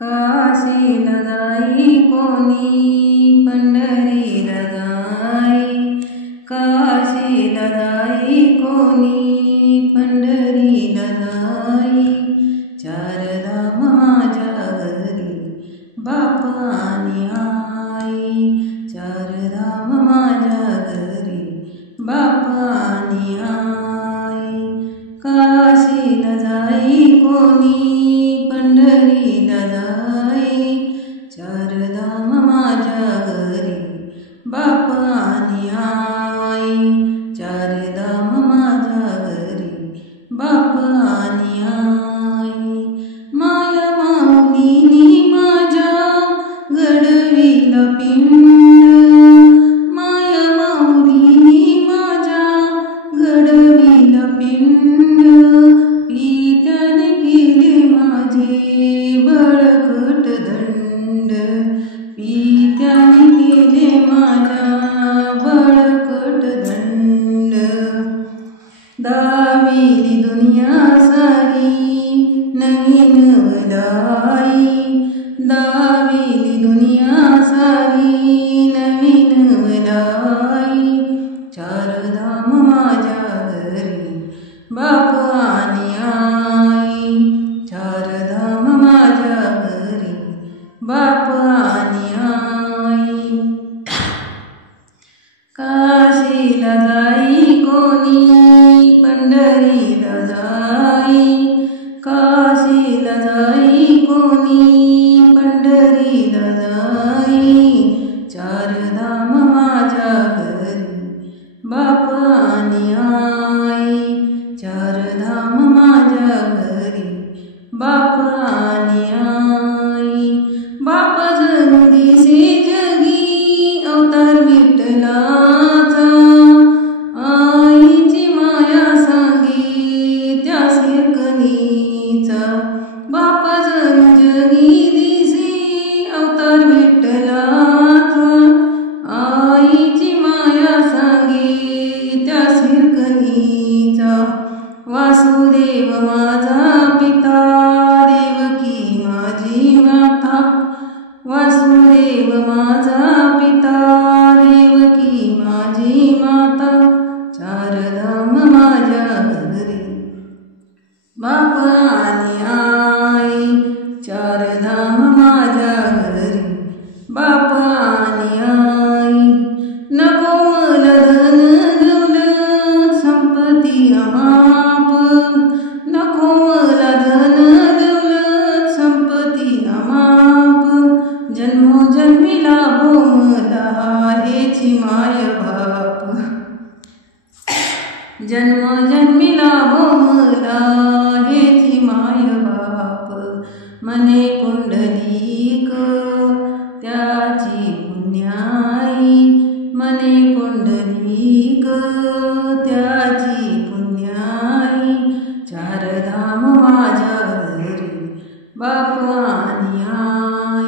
काशीला जाई कोणी पंढरीला जाई, काशीला जाई कोणी पंढरीला जाई। चार धाम माझ्या घरी बाप आणि आई, चार धाम माझ्या घरी बाप आणि आई। काशीला जाई कोणी पंढरीला जाई, चार धाम माझ्या घरी बाप आणि आई, चार धाम माझ्या घरी बाप आणि आई। माया माऊलीनी माझ्या घडविला पिंड, माया माऊलीनी माझ्या घडविला पिंड। पित्याने केले माझे बळकट दंड, पित्याने केले माझ्या बळकट दंड। दाविली दुनिया सारी नवीन वलाई, दाविली दुनिया सारी नवीन वलाई। चार धाम माझ्या घरी बाप आणि आई, चार धाम माझ्या घरी बाप आणि आई। काशीला जाई कोणी पंढरीला जाई, काशीला जाई कोणी पंढरीला जाई। चार धाम माझ्या घरी बाप आणि आई, चार धाम माझ्या घरी बाप आणि आई। बाप जणू दिसे जगी अवतार विठ्ठलाचा, आईची माया सांगे त्या सिरकणीचा। बाप जणू जगी दिसे अवतार विठ्ठलाचा, आईची माया सांगे त्या सिरकणीचा। वासुदेव माझा पिता देवकी माझी माता, वासुदेव माझा पिता देवकी माझी माता। चार धाम माझ्या घरी बाप आणि आई, चार धाम माझ्या घरी बाप आणि आई। नको मला धन दौलत संपत्ती अमाप, नको मला धन दौलत संपत्ती अमाप। जन्मोजन्मी लाभो मला हेची माय बाप, जन्मोजन्मी लाभो मला हेची माय बाप। मने पुंडलिक त्याची पुण्याई, मने पुंडलिक त्याची पुण्याई। चार धाम माझ्या घरी बाप आणि आई,